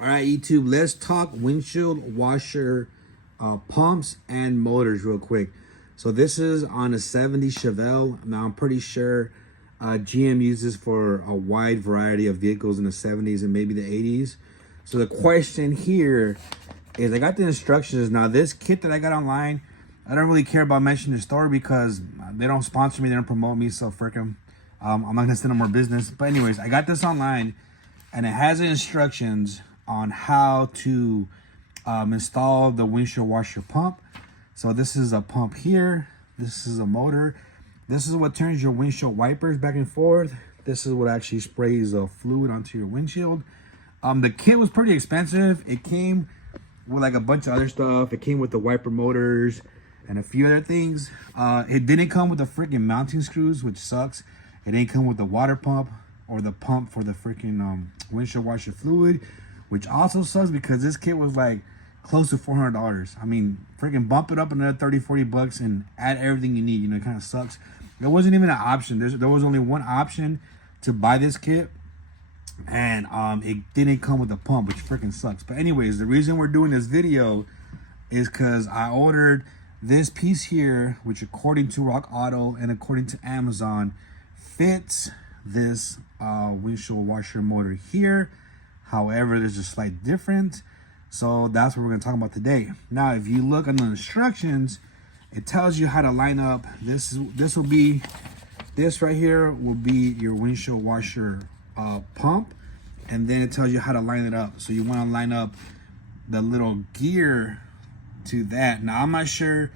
All right, YouTube, let's talk windshield washer pumps and motors real quick. So this is on a 70 Chevelle. Now I'm pretty sure GM uses for a wide variety of vehicles in the 70s and maybe the 80s. So the question here is, I got the instructions. Now this kit that I got online, I don't really care about mentioning the store because they don't sponsor me, they don't promote me, so frick them. I'm not gonna send them more business. But anyways, I got this online and it has the instructions on how to install the windshield washer pump. So this is a pump here. This is a motor. This is what turns your windshield wipers back and forth. This is what actually sprays fluid onto your windshield. The kit was pretty expensive. It came with like a bunch of other stuff. It came with the wiper motors and a few other things. It didn't come with the freaking mounting screws, which sucks. It didn't come with the water pump or the pump for the freaking windshield washer fluid, which also sucks because this kit was like close to $400. I mean, freaking bump it up another 30-40 bucks and add everything you need. You know, it kind of sucks. There wasn't even an option. There was only one option to buy this kit, and it didn't come with a pump, which freaking sucks. But anyways, the reason we're doing this video is because I ordered this piece here, which according to Rock Auto and according to Amazon fits this windshield washer motor here. However, there's a slight difference. So that's what we're going to talk about today. Now, if you look on the instructions, it tells you how to line up. This right here will be your windshield washer pump, and then it tells you how to line it up. So you want to line up the little gear to that. Now, I'm not sure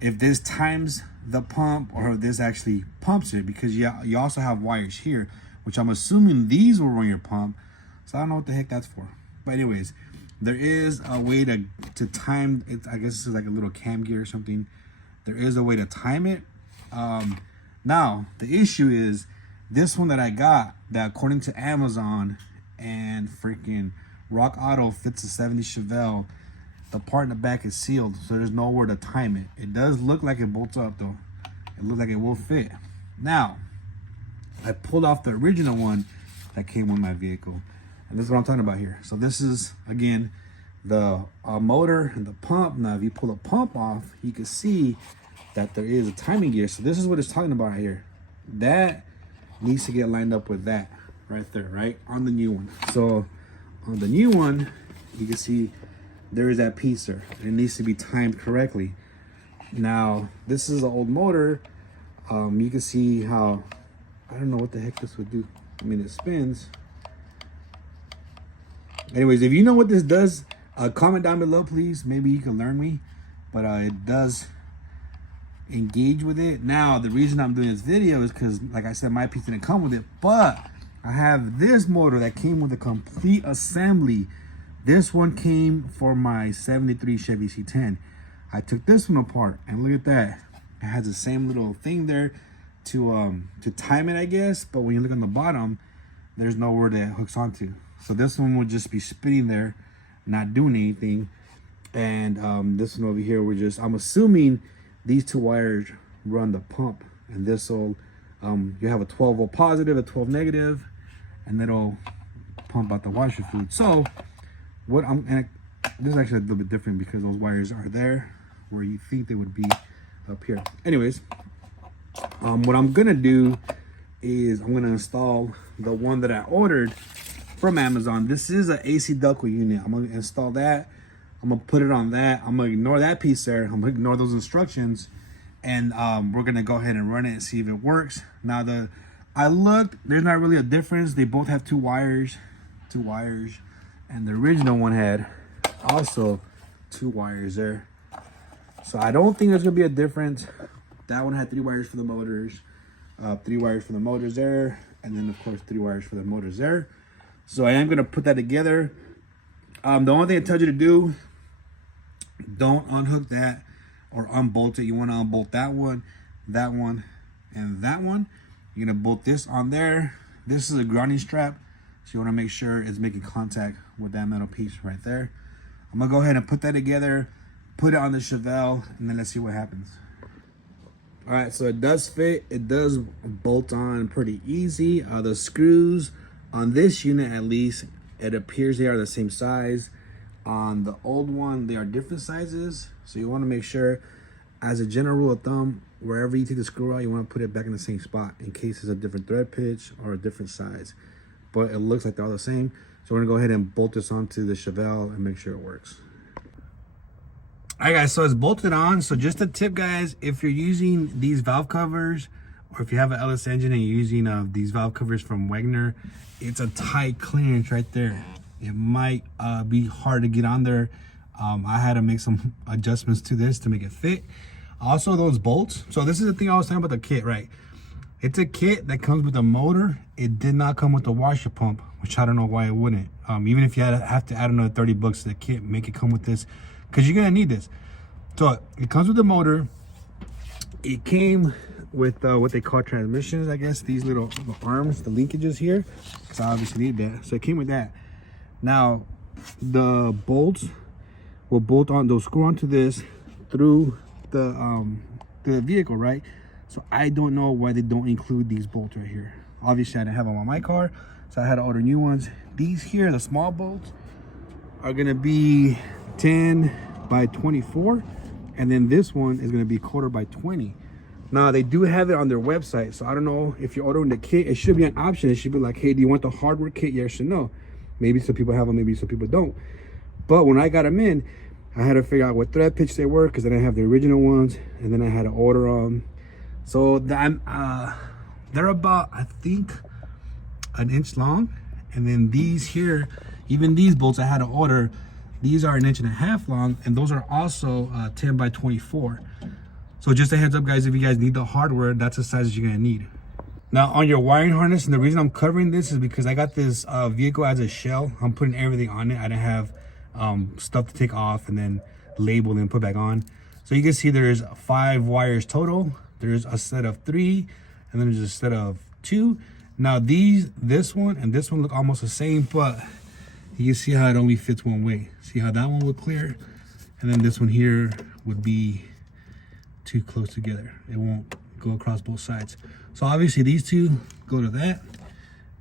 if this times the pump or if this actually pumps it, because you also have wires here, which I'm assuming these will run your pump. So I don't know what the heck that's for. But anyways, there is a way to time it. I guess this is like a little cam gear or something. There is a way to time it. Now, the issue is this one that I got, that according to Amazon and freaking Rock Auto fits a 70 Chevelle, the part in the back is sealed, so there's nowhere to time it. It does look like it bolts up though. It looks like it will fit. Now, I pulled off the original one that came with my vehicle. And this is what I'm talking about here. So this is, again, the motor and the pump. Now, if you pull the pump off, you can see that there is a timing gear. So this is what it's talking about right here. That needs to get lined up with that right there, right? On the new one. So on the new one, you can see there is that piece there. It needs to be timed correctly. Now, this is an old motor. You can see how, I don't know what the heck this would do. I mean, it spins. Anyways, if you know what this does, comment down below, please. Maybe you can learn me. But it does engage with it. Now, the reason I'm doing this video is because, like I said, my piece didn't come with it. But I have this motor that came with a complete assembly. This one came for my 73 Chevy C10. I took this one apart, and look at that. It has the same little thing there to time it, I guess. But when you look on the bottom, there's nowhere that it hooks onto. So this one will just be spinning there, not doing anything. And this one over here, I'm assuming these two wires run the pump. And this will, you have a 12 volt positive, a 12 negative, and that'll pump out the washer fluid. So this is actually a little bit different because those wires are there where you think they would be up here. Anyways, what I'm gonna do is I'm gonna install the one that I ordered from Amazon. This is an AC ductile unit. I'm gonna install that. I'm gonna put it on that. I'm gonna ignore that piece there. I'm gonna ignore those instructions, and we're gonna go ahead and run it and see if it works. Now I looked. There's not really a difference. They both have two wires, and the original one had also two wires there. So I don't think there's gonna be a difference. That one had 3 wires for the motors, 3 wires for the motors there, and then of course 3 wires for the motors there. So I am going to put that together. The only thing I tell you to do, don't unhook that or unbolt it. You want to unbolt that one, and that one. You're going to bolt this on there. This is a grounding strap, so you want to make sure it's making contact with that metal piece right there. I'm going to go ahead and put that together, put it on the Chevelle, and then let's see what happens. All right, so it does fit. It does bolt on pretty easy. The screws on this unit at least It appears they are the same size. On the old one, they are different sizes. So you want to make sure, as a general rule of thumb, wherever you take the screw out, you want to put it back in the same spot in case it's a different thread pitch or a different size. But it looks like they're all the same. So we're gonna go ahead and bolt this onto the Chevelle and make sure it works. All right, guys, so it's bolted on. So just a tip, guys, if you're using these valve covers, or if you have an LS engine and you're using these valve covers from Wagner, it's a tight clearance right there. It might be hard to get on there. I had to make some adjustments to this to make it fit. Also, those bolts. So this is the thing I was talking about, the kit, right? It's a kit that comes with a motor. It did not come with the washer pump, which I don't know why it wouldn't. Even if you have to add another 30 bucks to the kit, make it come with this, because you're gonna need this. So it comes with the motor. It came with what they call transmissions, I guess, these little arms, the linkages here, because I obviously need that. So it came with that. Now the bolts will bolt on, they'll screw onto this through the vehicle, right? So I don't know why they don't include these bolts right here. Obviously I didn't have them on my car, so I had to order new ones. These here, the small bolts, are gonna be 10 by 24, and then this one is gonna be 1/4 by 20. Now they do have it on their website, so I don't know if you're ordering the kit. It should be an option. It should be like, hey, do you want the hardware kit, yes or no? Maybe some people have them, maybe some people don't. But when I got them in, I had to figure out what thread pitch they were, because I didn't have the original ones, and then I had to order them. So they're about, I think, 1 inch long. And then these here, even these bolts I had to order, these are 1.5 inches long, and those are also 10 by 24. So just a heads up, guys, if you guys need the hardware, that's the sizes you're gonna need. Now on your wiring harness, and the reason I'm covering this is because I got this vehicle as a shell. I'm putting everything on it. I didn't have stuff to take off and then label and put back on. So you can see there's 5 wires total. There's a set of 3, and then there's a set of 2. Now this one and this one look almost the same, but you can see how it only fits one way. See how that one would clear, and then this one here would be too close together. It won't go across both sides. So obviously these two go to that,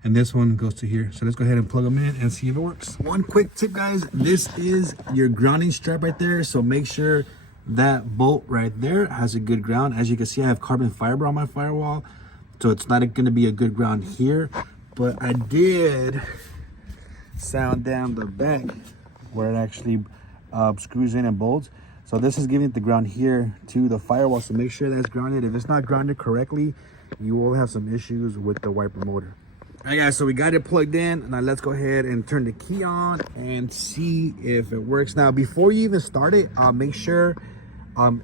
and this one goes to here. So let's go ahead and plug them in and see if it works. One quick tip, guys, this is your grounding strap right there. So make sure that bolt right there has a good ground. As you can see, I have carbon fiber on my firewall, so it's not going to be a good ground here, but I did sound down the back where it actually screws in and bolts. So this is giving it the ground here to the firewall, so make sure that's grounded. If it's not grounded correctly, you will have some issues with the wiper motor. All right, guys, so we got it plugged in. Now let's go ahead and turn the key on and see if it works. Now before you even start it, make sure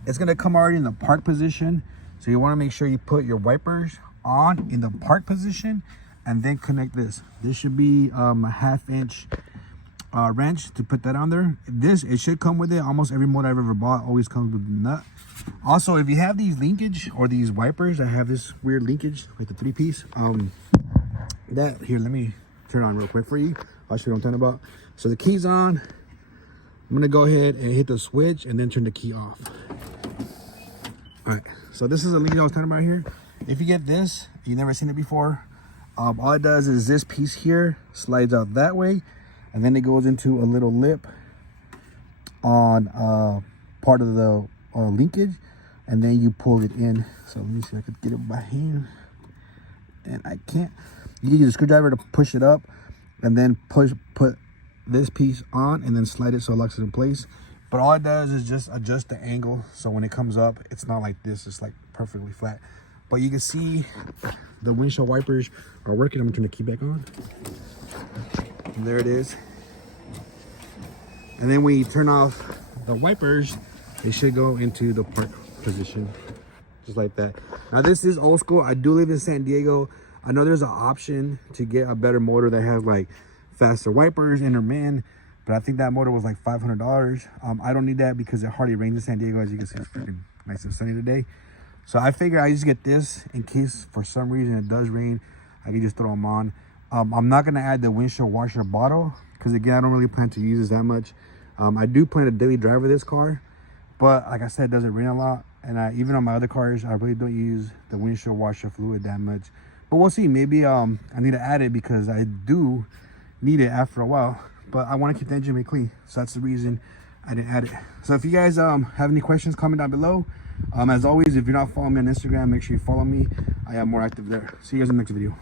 it's gonna come already in the park position. So you wanna make sure you put your wipers on in the park position, and then connect this. This should be a 1/2 inch wrench to put that on there. It should come with it. Almost every motor I've ever bought always comes with the nut. Also, if you have these linkage or these wipers that have this weird linkage, like the 3-piece, that here, let me turn on real quick for you. I'll show you what I'm talking about. So the key's on. I'm gonna go ahead and hit the switch and then turn the key off. All right, so this is the linkage I was talking about here. If you get this, you've never seen it before, all it does is this piece here slides out that way, and then it goes into a little lip on part of the linkage, and then you pull it in. So let me see if I could get it by hand, and I can't. You can use a screwdriver to push it up, and then put this piece on, and then slide it so it locks it in place. But all it does is just adjust the angle, so when it comes up, it's not like this, it's like perfectly flat. But you can see the windshield wipers are working. I'm gonna turn the key back on. And there it is. And then when you turn off the wipers, they should go into the park position, just like that. Now this is old school. I do live in San Diego. I know there's an option to get a better motor that has like faster wipers, intermittent, but I think that motor was like $500. I don't need that because it hardly rains in San Diego. As you can see, it's freaking nice and sunny today. So I figure I just get this in case for some reason it does rain. I can just throw them on. I'm not gonna add the windshield washer bottle because again, I don't really plan to use this that much. I do plan to daily drive with this car, but like I said, it doesn't rain a lot. And even on my other cars, I really don't use the windshield washer fluid that much. But we'll see, maybe I need to add it because I do need it after a while. But I want to keep the engine bay clean, so that's the reason I didn't add it. So if you guys have any questions, comment down below. As always, if you're not following me on Instagram, make sure you follow me. I am more active there. See you guys in the next video.